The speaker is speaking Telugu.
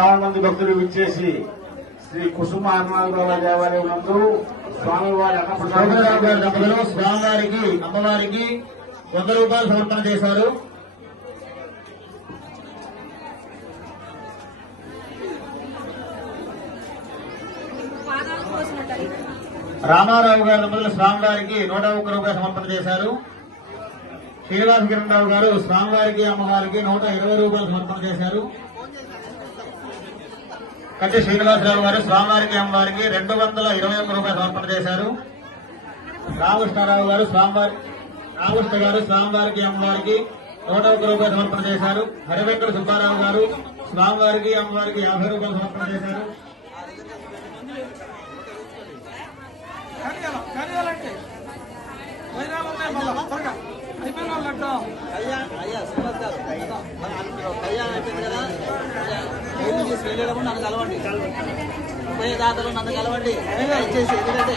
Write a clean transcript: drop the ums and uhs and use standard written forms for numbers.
50 మంది భక్తులు విచ్చేసి శ్రీ కుసుమ హనుమాన్ దేవాలయం నందు స్వామివారి శోభనరావు గారి దంపతులు స్వామివారికి అమ్మవారికి 100 రూపాయలు సమర్పణ చేశారు. రామారావు గారి దంపతులు స్వామివారికి 101 రూపాయలు సమర్పణ చేశారు. శ్రీనివాస కిరణరావు గారు స్వామివారికి అమ్మవారికి 120 రూపాయలు సమర్పణ చేశారు. కట్టి శ్రీనివాసరావు గారు స్వామివారికి అమ్మవారికి 221 రూపాయలు సమర్పణ చేశారు. రామకృష్ణారావు గారు రామకృష్ణ గారు స్వామివారికి అమ్మవారికి 101 రూపాయలు సమర్పణ చేశారు. హరివెంకట సుబ్బారావు గారు స్వామివారికి అమ్మవారికి 50 రూపాయలు సమర్పణ చేశారు. నన్ను కలవండి దాతలు నన్ను కలవండి దయచేసి ఎందుకంటే